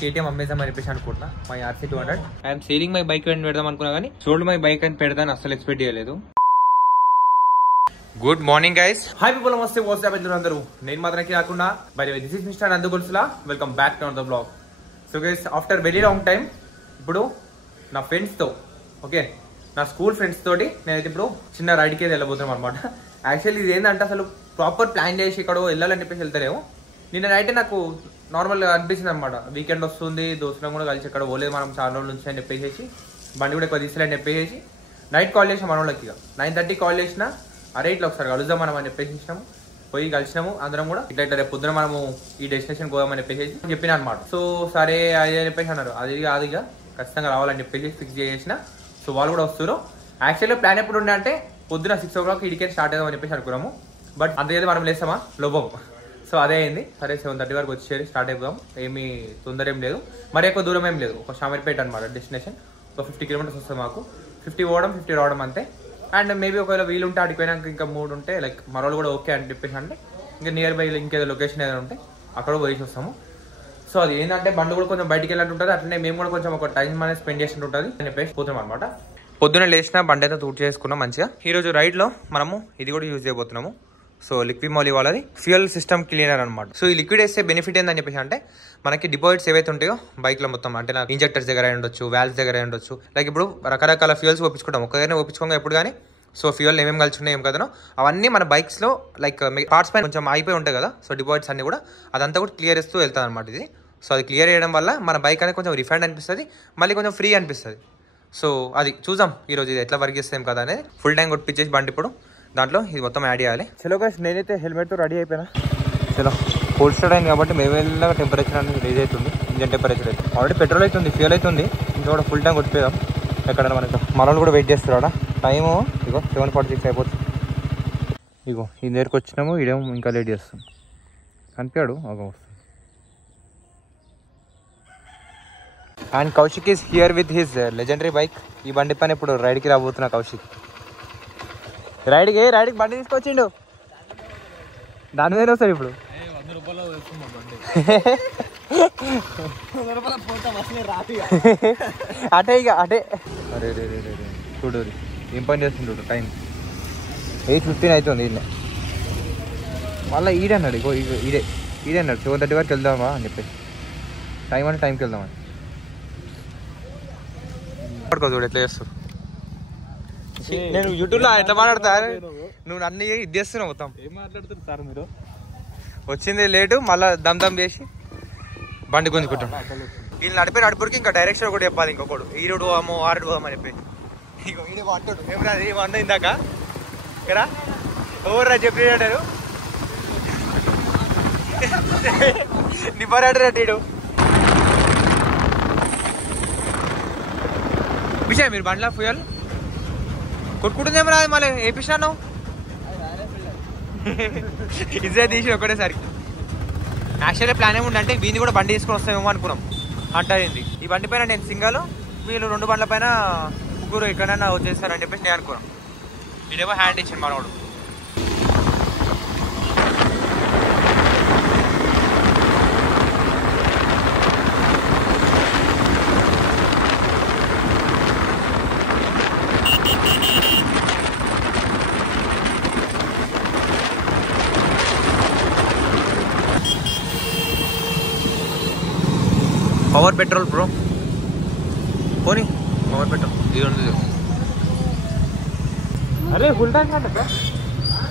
KTM అమ్మేద్దాం అని చెప్పేసి అనుకుంటున్నా. My RC 200 I'm selling my bike అని పెడదాం అనుకున్నా కానీ సోల్డ్ మై బైక్ అని పెడదాను అసలు ఎక్స్పెక్ట్ చేయలేదు. Good morning guys, hi people, నమస్తే, వాట్సాప్ అందరూ. నేను మాత్రానికి రాకుండా by the way this is mister Nandu గుల్సులా. Welcome back to the blog. So guys, after very long time ఇప్పుడు నా ఫ్రెండ్స్తో, ఓకే, నా స్కూల్ ఫ్రెండ్స్ తోటి నేనైతే ఇప్పుడు చిన్న రైడ్కి అయితే వెళ్ళబోతున్నాం అనమాట. యాక్చువల్లీ ఇది ఏంటంటే అసలు ప్రాపర్ ప్లాన్ చేసి ఇక్కడ వెళ్ళాలని చెప్పేసి వెళ్తలేము. నిన్న నైట్ నాకు నార్మల్గా అనిపించింది అనమాట. వీకెండ్ వస్తుంది, దోస్తులను కూడా కలిసి ఎక్కడ పోలేదు మనం చాలా రోజుల నుంచి అని చెప్పేసి, బండి కూడా ఎక్కువ తీసుకోలేని చెప్పేసి నైట్ కాల్ చేసాం మన వాళ్ళకి. 9:30 కాల్ చేసిన, అరే ఇట్లా ఒకసారి కలుద్దాం మనం అని చెప్పేసి ఇచ్చినాము. పోయి కలిసినాము అందరం కూడా. ఇట్లా ఇట్లా రేపు పొద్దున మనము ఈ డెస్టినేషన్ పోదామని చెప్పేసి చెప్పిన అనమాట. సో సరే అది చెప్పేసి అన్నారు. అది కాదుగా ఖచ్చితంగా రావాలని చెప్పేసి ఫిక్స్ చేసిన. సో వాళ్ళు కూడా వస్తారు. యాక్చువల్గా ప్లాన్ ఎప్పుడు ఉండే అంటే పొద్దున 6 o'clock ఇడికే స్టార్ట్ అవుదామని చెప్పేసి అనుకున్నాము. బట్ అంతేది మనం లేస్తామా లోపం. సో అదే అయింది. సరే 7:30 వరకు వచ్చేది స్టార్ట్ అయిపోదాం. ఏమీ తొందర ఏం లేదు, మరి ఎక్కువ దూరం ఏం లేదు. ఒక షామీర్పేట అనమాట డెస్టినేషన్. ఒక 50 kilometers వస్తుంది మాకు. 50 పోవడం 50 రావడం అంతే. అండ్ మేబీ ఒకవేళ వీలు ఉంటే అడిగి పోయినాక ఇంకా 3 ఉంటే లైక్ మరోళ్ళు కూడా ఓకే అని చెప్పేసి అంటే ఇంకా నియర్ బై ఇంకేదో లొకేషన్ ఏదైనా ఉంటే అక్కడ పోయి వస్తాము. సో అది ఏంటంటే బండ్లు కూడా కొంచెం బయటికి వెళ్ళినట్టు ఉంటుంది, అట్లనే మేము కూడా కొంచెం ఒక టైం అనేది స్పెండ్ చేసినట్టు ఉంటుంది అని చెప్పేసి పోతున్నాం అనమాట. పొద్దున లేచిన బండి అయితే తూట్ చేసుకున్నాం మంచిగా. ఈరోజు రైడ్లో మనము ఇది కూడా యూజ్ చేయబోతున్నాము. సో లిక్విడ్ మోలీ వాళ్ళది ఫ్యూయల్ సిస్టమ్ క్లీనర్ అనమాట. సో ఈ లిక్విడ్ వేస్తే బెనిఫిట్ ఏందని చెప్పేసి అంటే మనకి డిపాజిట్స్ ఏవైతే ఉంటాయో బైక్లో మొత్తం, అంటే నాకు ఇంజెక్టర్స్ దగ్గర ఉండొచ్చు, వాల్వ్స్ దగ్గర ఉండొచ్చు. లైక్ ఇప్పుడు రకరకాల ఫ్యూయల్స్ ఒప్పించుకుంటాం, ఒకగానే ఒప్పించుకోగా ఎప్పుడు కానీ. సో ఫ్యూయల్ ఏమేమి కలిసి ఉన్నాయి ఏం కదనో అవన్నీ మన బైక్స్లో లైక్ పార్ట్స్ పైన కొంచెం అయిపోయి ఉంటాయి కదా. సో డిపాజిట్స్ అన్ని కూడా అదంతా కూడా క్లియర్ చేస్తూ వెళ్తుంది అనమాట ఇది. సో అది క్లియర్ చేయడం వల్ల మన బైక్ అనేది కొంచెం రిఫైండ్ అనిపిస్తుంది, మళ్ళీ కొంచెం ఫ్రీ అనిపిస్తుంది. సో అది చూద్దాం ఈరోజు ఇది ఎట్లా వర్క్ చేస్తాం కదా అనేది. ఫుల్ ట్యాంక్ కొట్టించేసి బండి ఇప్పుడు దాంట్లో ఇది మొత్తం యాడ్ చేయాలి. చలో గైస్, నేనైతే హెల్మెట్తో రెడీ అయిపోయినా. చలో కోల్డ్ స్టార్ట్ అయింది కాబట్టి మేమెల్లా టెంపరేచర్ అనేది రేజ్ అవుతుంది. ఇంజన్ టెంపరేచర్ అయితే ఆల్రెడీ పెట్రోల్ అవుతుంది, ఫ్యూల్ అవుతుంది. ఇంకా కూడా ఫుల్ ట్యాంక్ కొట్టిపోయాం. ఎక్కడైనా మనకి మనోళ్ళు కూడా వెయిట్ చేస్తారు. టైము ఇగో 7:46 అయిపోతుంది. ఇగో ఈ దగ్గరికి వచ్చినాము, ఈడేమో ఇంకా లేట్ చేస్తాం. కనిపించాడు ఒక వస్తుంది. And Kaushik is here with his legendary bike. ఈ బండి పైన ఇప్పుడు రైడ్కి రాబోతున్నా కౌశిక్. రైడ్కి బండి తీసుకొచ్చిండు. దాని మీద వస్తాడు ఇప్పుడు. అటే ఇక అటే. అరే రే రే రే చూడు ఏం పని చేస్తుంటాడు. టైం 8:15 అవుతుంది. ఈయన మళ్ళీ ఈడన్నాడు. ఇగో ఈడే అన్నాడు 7:30 వరకు వెళ్దామా అని చెప్పేసి. టైం అంటే టైంకి వెళ్దామని పడుకో. చూడు ఎట్లా చేస్తాడు. నేను యూట్యూబ్లో ఎట్లా మాట్లాడతా, నువ్వు అన్ని ఇది చేస్తున్నావు మొత్తం. ఏం మాట్లాడుతున్నారు సార్ మీరు? వచ్చింది లేటు, మళ్ళీ దమ్ చేసి బండి గుంజుకుంటాం. వీళ్ళు నడిపేకి ఇంకా డైరెక్షన్ కూడా చెప్పాలి. ఇంకొకడు ఈరోడు పోదాము ఆరుడు పోదామని చెప్పి ఇంకో ఈడే అంటాడు. ఏమన్నా వంట ఇందాక ఇక్కడ ఓవర్రా చెప్పాడు నిబ్బరాడు రేటు విషయం. మీరు బండ్లా ఫ్యూయల్ కొట్టుకుంటుందేమో రాదు, మళ్ళీ వేపించాను ఇదే తీసి ఒకటేసరికి. యాక్చువల్గా ప్లాన్ ఏముండే అంటే వీని కూడా బండి తీసుకొని వస్తామేమో అనుకున్నాం. అంటారింది ఈ బండి పైన నేను సింగల్, వీళ్ళు 2 బండ్ల పైన ముగ్గురు ఎక్కడైనా వచ్చేస్తారని చెప్పేసి నేను అనుకున్నాం. వీడేమో హ్యాండ్ ఇచ్చింది మనోడు. పవర్ పెట్రోల్ బ్రో, పోనీ పవర్ పెట్రోల్ ఇది ఉంది. అరే ఫుల్ ట్యాంక్ అంట,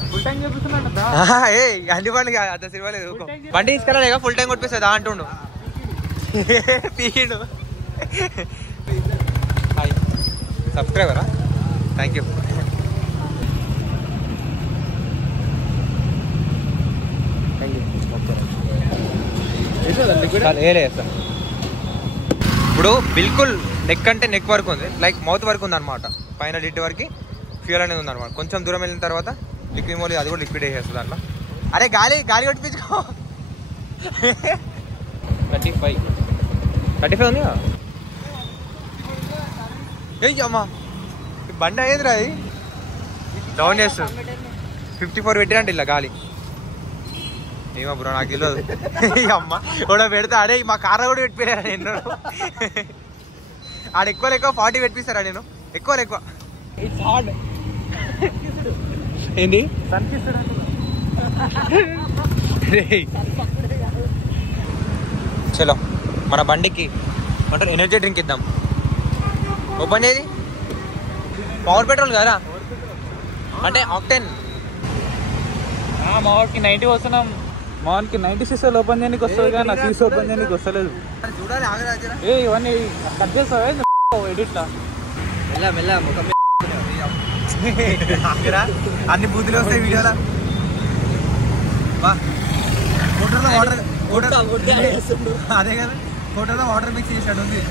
ఫుల్ ట్యాంక్ చెప్తున్నా. ఏ అన్ని బండ్లు అంత సినిమా లేదు. బండి తీసుకెళ్ళలేక ఫుల్ ట్యాంక్ కొట్టిస్తుంది అంటుండు. తీయండు. హాయ్ సబ్స్క్రైబరా, థ్యాంక్ యూ. సార్ ఇప్పుడు బిల్కుల్ నెక్ అంటే నెక్ వరకు ఉంది, లైక్ మౌత్ వరకు ఉంది అనమాట. పైన డిట్ వరకు ఫ్యూయల్ అనేది ఉంది అనమాట. కొంచెం దూరం వెళ్ళిన తర్వాత లిక్విడ్ మోలీ అది కూడా లిక్విడ్ వేసేస్తుంది దాంట్లో. అరే గాలి కొట్టించుకో. 35 ఉంది అమ్మా. బండి అయ్యేదిరా అది డౌన్ చేస్తుంది. 54 పెట్టినంటే ఇలా గాలి ఏమో బ్రో నాకు తెలియదు. అమ్మ కూడా పెడితే అడే మా కార్లో కూడా పెట్టిపోయారా నేను. ఆడ ఎక్కువ 40 పెట్టిస్తారా నేను ఎక్కువ ఏంటి చలో మన బండికి అంటే ఎనర్జీ డ్రింక్ ఇద్దాం. ఓపెన్ చేయది పవర్ పెట్రోల్ కదా అంటే ఆక్టెన్. మావాడికి 90 వస్తున్నాం. మావాడికి 96 ఓపెన్ చేయడానికి వస్తుంది కానీ నాకు తీసి ఓపెన్ చేయడానికి వస్తలేదు. చూడాలి ఏ ఇవన్నీ కట్ చేస్తావా ఎడిట్లా మెల్ల ముఖం అన్ని బూతులు వస్తాయి వీడియోలో. ఫోటోలో వాటర్ అదే కదా ఫోటోలో వాటర్ మిక్స్ చేసాడు ఉంది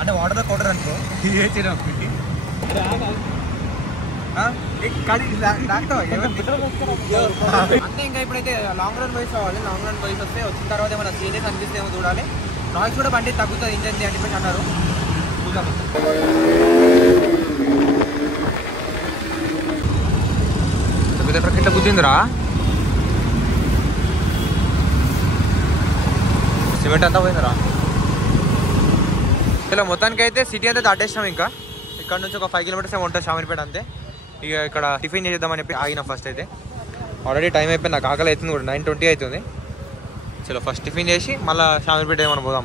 అంటే వాటర్లో పౌడర్ అనుకో అంతే. ఇంకా ఇప్పుడైతే లాంగ్ రన్ వైస్ అవ్వాలి. లాంగ్ రన్ వైస్ వస్తే వచ్చిన తర్వాత ఏమైనా సీరియస్ అనిపిస్తే ఏమో చూడాలి. నాయిస్ కూడా బండి తగ్గుతుంది ఇంజన్ అని చెప్పేసి అన్నారు. చూద్దాం. ఇట్లా గుద్దిందిరా సిమెంట్ అంతా పోయిందిరా. ఇలా మొత్తానికి అయితే సిటీ అంతా దాటేసినాం. ఇంకా ఇక్కడ నుంచి ఒక 5 కిలోమీటర్స్ ఏమో ఉంటుంది షామీర్పేట అంతే. ఇక ఇక్కడ టిఫిన్ చేద్దామని చెప్పి ఆగిన ఫస్ట్ అయితే. ఆల్రెడీ టైం అయిపోయింది, నాకు ఆకలి అవుతుంది కూడా 9:20 అవుతుంది. చలో ఫస్ట్ టిఫిన్ చేసి మళ్ళీ షామీర్పేట ఏమైనా పోదాం.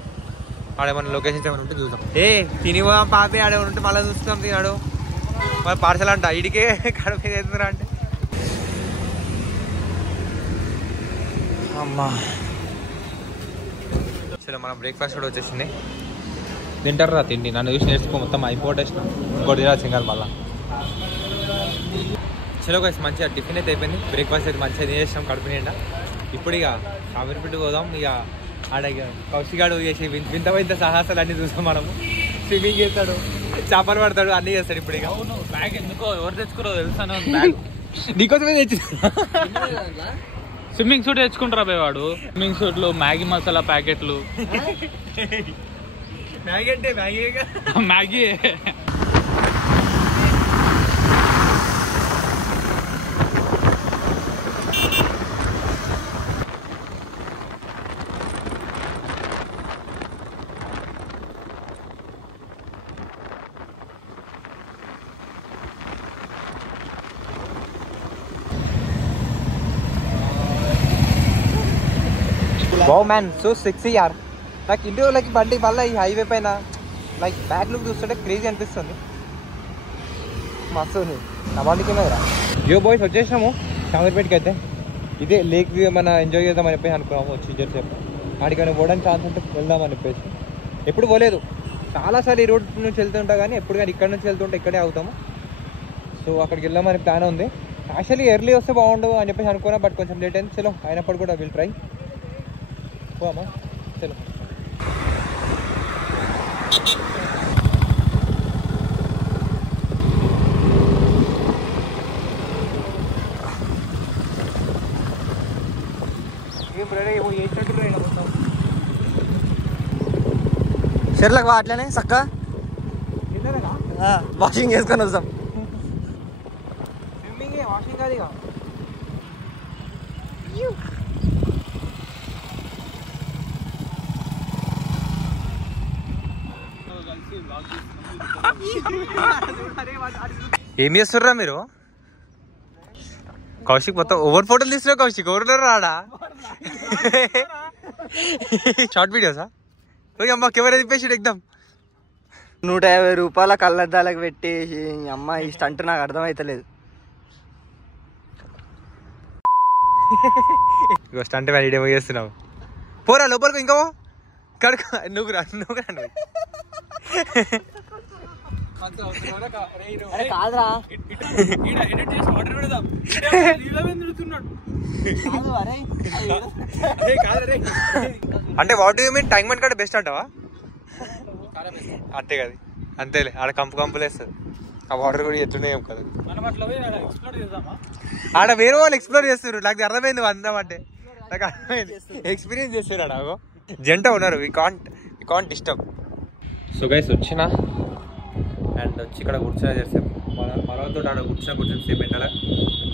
ఆడేమన్నా లొకేషన్స్ ఏమైనా ఉంటే చూద్దాం. తిని పోదాం పాపి ఆడేమైనా ఉంటే మళ్ళీ చూస్తాం తినాడు. మళ్ళీ పార్సల్ అంట ఇడికే కడుపు అవుతుందిరా అంటే అమ్మా. చలో మన బ్రేక్ఫాస్ట్ కూడా వచ్చేసింది. తింటారా తిండి నన్ను చూసి నేర్చుకో మొత్తం అయిపోటేసిన ఇంకోటి తినాల్సింది కాదు మళ్ళీ. చలో గైస్ మంచిగా టిఫిన్ అయితే అయిపోయింది. బ్రేక్ఫాస్ట్ అయితే మంచిగా తినేసాం కడుపు నిండా. ఇప్పుడు ఇక షామీర్పేట పోదాం. ఇక ఆడ ఇక కౌశిగాడు చేసి వింత వింత సాహసాలు అన్నీ చూసాం మనము. స్విమ్మింగ్ చేస్తాడు, చేపలు పడతాడు, అన్నీ చేస్తాడు. ఇప్పుడు ఇక బ్యాగ్ ఎందుకో ఎవరు తెచ్చుకోరో తెలుసాను. బ్యాగ్ నీకోసమే తెచ్చి స్విమ్మింగ్ సూట్ తెచ్చుకుంటారా వాడు. స్విమ్మింగ్ సూట్లు, మ్యాగీ మసాలా ప్యాకెట్లు. మ్యాగీ అంటే Maggi wow man so sexy యార్. నాకు ఇండియాలోకి బండి వల్ల ఈ హైవే పైన లైక్ బ్యాక్ లుక్ చూస్తుంటే క్రేజీ అనిపిస్తుంది. మస్తు నా బండికి రా. యో బాయ్స్ వచ్చేసినాము షామీర్పేటకి అయితే. ఇదే లేక్ వ్యూ ఏమైనా ఎంజాయ్ చేద్దామని చెప్పేసి అనుకున్నాము. వచ్చి చెప్పి ఆడికైనా పోవడానికి ఛాన్స్ ఉంటే వెళ్దామని చెప్పేసి. ఎప్పుడు పోలేదు, చాలాసార్లు ఈ రోడ్ నుంచి వెళ్తుంటా కానీ ఎప్పుడు కానీ ఇక్కడ నుంచి వెళ్తుంటే ఇక్కడే అవుతాము. సో అక్కడికి వెళ్దామని ప్లాన్ ఉంది. యాక్చువల్లీ ఎర్లీ వస్తే బాగుండు అని చెప్పేసి అనుకున్నా, బట్ కొంచెం లేట్ అయింది. చలో అయినప్పుడు కూడా విల్ ట్రై పోమా. చలో షెర్లకు అట్లనే చక్క వాషింగ్ చేసుకొని వస్తాం. స్విమ్మింగ్ వాషింగ్ కాదు ఇక. ఏం చేస్తుర్రా మీరు? కౌశిక్ మొత్తం ఓవర్ ఫోటోలు తీస్తున్నావు. కౌశిక్ ఎవరు రాడా? షార్ట్ వీడియోసా? అమ్మ కెమెరా తిప్పేసి ఎగ్దాం. 150 రూపాయల కళ్ళద్దాలకు పెట్టేసి అమ్మ ఈ స్టంట్ నాకు అర్థమవుతలేదు. ఇగో స్టంట్ వీడియో చేస్తున్నావు. పోరా లోపలికి ఇంకా కడుక నువ్వు రా కాదురా అంటే వాట్ యూ మీన్ టైం కంటే బెస్ట్ అంటావా? అంతే కదా, అంతేలే. ఆడ కంపులు వేస్తుంది. ఆ వాటర్ కూడా ఎట్లున్నాయేం కదా. ఆడ వేరే వాళ్ళు ఎక్స్ప్లోర్ చేస్తారు. నాకు అర్థమైంది అందం అంటే. నాకు అర్థమైంది, ఎక్స్పీరియన్స్ చేస్తారు. ఆడ జంట ఉన్నారు. We can't disturb. So guys వచ్చిన అండ్ వచ్చి ఇక్కడ కూర్చొని చేస్తాం. మనతో ఆడ కూర్చొని సేపు పెట్టాలి.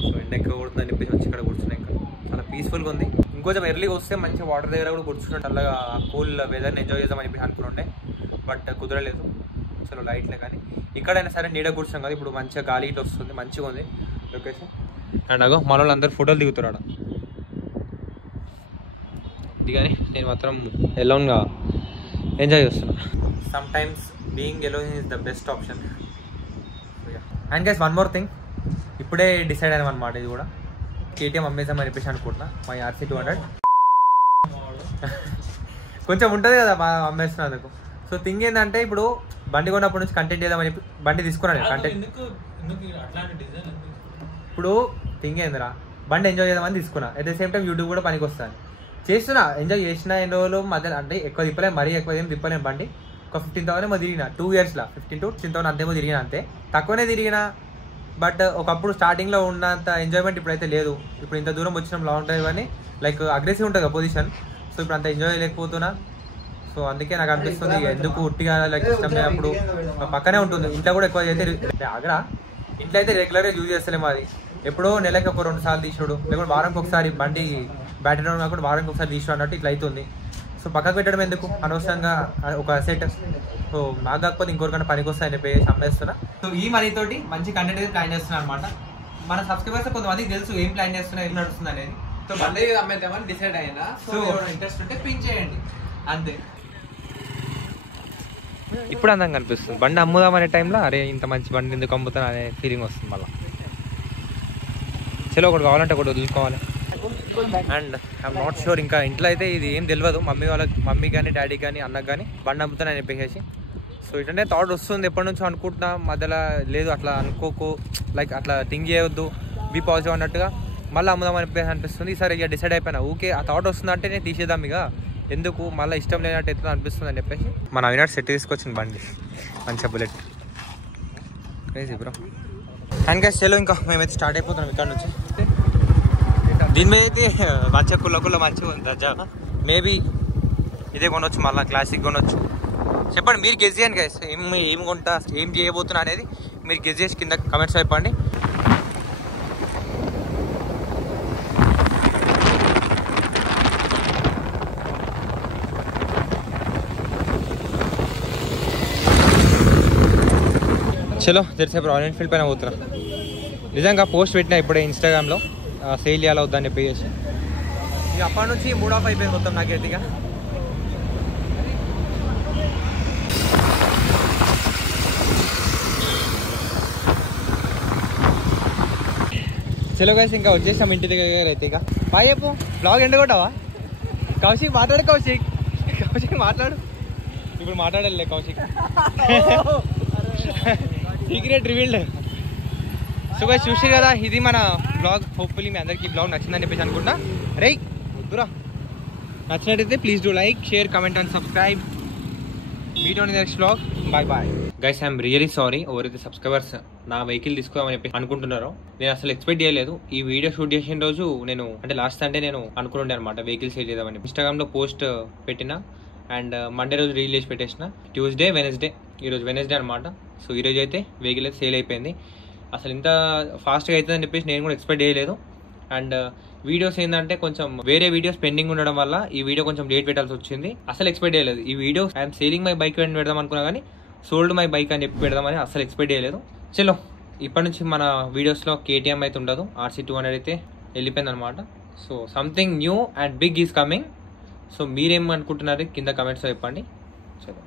సో ఎండ ఎక్కువ కొడుతుందని చెప్పేసి వచ్చి ఇక్కడ కూర్చున్నాయి. ఇంకా చాలా పీస్ఫుల్గా ఉంది. ఇంకొంచెం ఎర్లీగా వస్తే మంచిగా వాటర్ దగ్గర కూడా కూర్చుంటే అలాగా కూల్ వెదర్ని ఎంజాయ్ చేద్దామని చెప్పి అనుకుంటుండే, బట్ కుదరలేదు. అసలు లైట్లే కానీ ఇక్కడైనా సరే నీడ కూర్చున్నాం కదా, ఇప్పుడు మంచిగా గాలి ఇటు వస్తుంది, మంచిగా ఉంది లొకేషన్. అండ్ అగో మన వాళ్ళు అందరు ఫోటోలు దిగుతారు దిగాని నేను మాత్రం ఎలోన్గా ఎంజాయ్ చేస్తున్నా. Some times being alone is the best option. And guys one more thing, ఇప్పుడే డిసైడ్ అయినాం అనమాట. ఇది కూడా కేటీఎం అమ్మేద్దామని చెప్పేసి అనుకుంటున్నా. మా RC 200 కొంచెం ఉంటుంది కదా మా అమ్మేస్తున్నందుకు. సో థింగ్ ఏంటంటే ఇప్పుడు బండి కొన్నప్పటి నుంచి కంటెంట్ చేద్దామని చెప్పి బండి తీసుకున్నాను. కంటెంట్ ఇప్పుడు థింగ్ ఏందిరా, బండి ఎంజాయ్ చేద్దామని తీసుకున్నా. At the same time YouTube కూడా పనికి వస్తాను చేస్తున్నా. ఎంజాయ్ చేసిన ఎన్ని రోజులు మధ్యలో అంటే ఎక్కువ తిప్పలేము, మరీ ఎక్కువ ఏం తిప్పలేము. బండి ఒక 15,000 ఏమో తిరిగిన 2 yearsలో 15 to 16,000 అంతేమో తిరిగిన, అంతే తక్కువనే తిరిగిన. బట్ ఒకప్పుడు స్టార్టింగ్లో ఉన్నంత ఎంజాయ్మెంట్ ఇప్పుడైతే లేదు. ఇప్పుడు ఇంత దూరం వచ్చినాం లాంగ్ డ్రైవ్ అని, లైక్ అగ్రెసివ్ ఉంటుంది కదా పొజిషన్. సో ఇప్పుడు అంత ఎంజాయ్ లేకపోతున్నా. సో అందుకే నాకు అనిపిస్తుంది ఎందుకు ఉట్టిగా లైక్ ఇష్టం లేనప్పుడు పక్కనే ఉంటుంది. ఇంట్లో కూడా ఎక్కువ అయితే ఆగరా, ఇంట్లో అయితే రెగ్యులర్గా యూజ్ చేస్తలేము. అది ఎప్పుడో నెలకి ఒక 2 సార్లు తీసుడు, లేకపోతే వారానికి ఒకసారి బండి బ్యాటరీ డౌన్ కాకుండా వారానికి ఒకసారి తీసుడు అన్నట్టు ఇట్లా అవుతుంది. సో పక్కకు పెట్టడం ఎందుకు అనవసరంగా ఒక సెట్. సో నాకు కాకపోతే ఇంకొకరికైనా పనికి వస్తాయని చెప్పేసి అమ్మేస్తున్నా. సో ఈ మనీ తోటి మంచి కంటెంట్ అయితే ప్లాన్ చేస్తున్నా అనమాట. మన సబ్స్క్రైబర్స్ కొంతమందికి తెలుసు ఏం ప్లాన్ చేస్తున్నా, ఏం నడుస్తుంది అనేది. సో బండి అమ్మేద్దామని డిసైడ్ అయినా. సో ఇంట్రెస్ట్ ఉంటే పింక్ చేయండి అంతే. ఇప్పుడు అందంగా అనిపిస్తుంది బండి అమ్ముదామనే టైంలో, అరే ఇంత మంచి బండి ఎందుకు అమ్ముతాను అనే ఫీలింగ్ వస్తుంది మళ్ళీ. చలో ఒకటి కావాలంటే ఒకటి వదులుకోవాలి. అండ్ ఐఎమ్ నాట్ షూర్, ఇంకా ఇంట్లో అయితే ఇది ఏం తెలియదు మమ్మీ కానీ డాడీ కానీ అన్నకు కానీ బండి అమ్ముతానని చెప్పేసి. సో ఇటంటే థాట్ వస్తుంది ఎప్పటి నుంచో అనుకుంటున్నా, మధ్యలో లేదు అట్లా అనుకోకు, లైక్ అట్లా థింక్ చేయవద్దు, బీ పాజిటివ్ అన్నట్టుగా మళ్ళీ అమ్ముదామని చెప్పేసి అనిపిస్తుంది. ఈసారి ఇక డిసైడ్ అయిపోయినా, ఓకే ఆ థాట్ వస్తుందంటే నేను తీసేద్దాం ఇక, ఎందుకు మళ్ళీ ఇష్టం లేనట్టు ఎట్లా అనిపిస్తుంది అని చెప్పేసి మన అవినాట్ సెట్ తీసుకొచ్చింది బండి, మంచిగా bullet crazy bro. And guys చలో ఇంకా మేమైతే స్టార్ట్ అయిపోతున్నాం ఇక్కడ నుంచి. దీని మీద అయితే మంచిగా కుల్ల మంచిగా ఉంది దర్జా. మేబీ ఇదే కొనొచ్చు, మళ్ళీ క్లాసిక్ కొనొచ్చు. చెప్పండి మీరు గెస్ చేయండి గైస్, ఏం కొంటా ఏం చేయబోతున్నా అనేది మీరు గెస్ చేసి కింద కమెంట్స్ చెప్పండి. చలో జెర్సేపు రాయల్ ఎన్ఫీల్డ్ పైన పోతున్నా. నిజంగా పోస్ట్ పెట్టినా ఇప్పుడే ఇన్స్టాగ్రామ్లో సేల్ చేయాలి వద్దని చెప్పేసి. ఇక అప్పటి నుంచి మూడ్ ఆఫ్ అయిపోయింది మొత్తం నాకైతే. ఇక చలో గైస్ ఇంకా వచ్చేసాం ఇంటి దగ్గర అయితే. ఇక బాయ్ చెప్పు, బ్లాగ్ ఎండగొట్టావా? కౌశిక్ మాట్లాడు, కౌశిక్ మాట్లాడు. ఇప్పుడు మాట్లాడాలి Kaushik, secret revealed. So guys చూసి కదా ఇది మన బ్లాగ్. హోప్ఫుల్లీ మీ అందరికీ బ్లాగ్ నచ్చిందని చెప్పేసి అనుకుంటా. రైట్ వద్దురా, నచ్చినట్టయితే please do like, share, comment and subscribe. Meet on the next blog. Bye bye guys. I'm really sorry ఎవరైతే సబ్స్క్రైబర్స్ నా వెహికల్ తీసుకోమని చెప్పి అనుకుంటున్నారో. నేను అసలు ఎక్స్పెక్ట్ చేయలేదు. ఈ వీడియో షూట్ చేసిన రోజు నేను అంటే లాస్ట్ సండే నేను అనుకుంటుండే అనమాట వెహికల్ సేల్ చేద్దామని. ఇన్స్టాగ్రామ్లో పోస్ట్ పెట్టిన అండ్ మండే రోజు రీల్ చేసి పెట్టేసిన. ట్యూస్డే, వెనస్డే, ఈరోజు వెనస్డే అనమాట. సో ఈరోజు అయితే వెహికల్ అయితే సేల్ అయిపోయింది. అసలు ఇంత ఫాస్ట్గా అవుతుందని చెప్పేసి నేను కూడా ఎక్స్పెక్ట్ చేయలేదు. అండ్ వీడియోస్ ఏంటంటే కొంచెం వేరే వీడియోస్ పెండింగ్ ఉండడం వల్ల ఈ వీడియో కొంచెం లేట్ పెట్టాల్సి వచ్చింది. అసలు ఎక్స్పెక్ట్ చేయలేదు ఈ video. I'm selling my bike అని పెడదాం అనుకున్నా కానీ సోల్డ్ మై బైక్ అని చెప్పి పెడదామని అసలు ఎక్స్పెక్ట్ చేయలేదు. చలో ఇప్పటి నుంచి మన వీడియోస్లో KTM అయితే ఉండదు, RC 200 అయితే వెళ్ళిపోయింది అనమాట. So something new and big is coming. So మీరేం అనుకుంటున్నారు కింద కమెంట్స్లో చెప్పండి. చలో.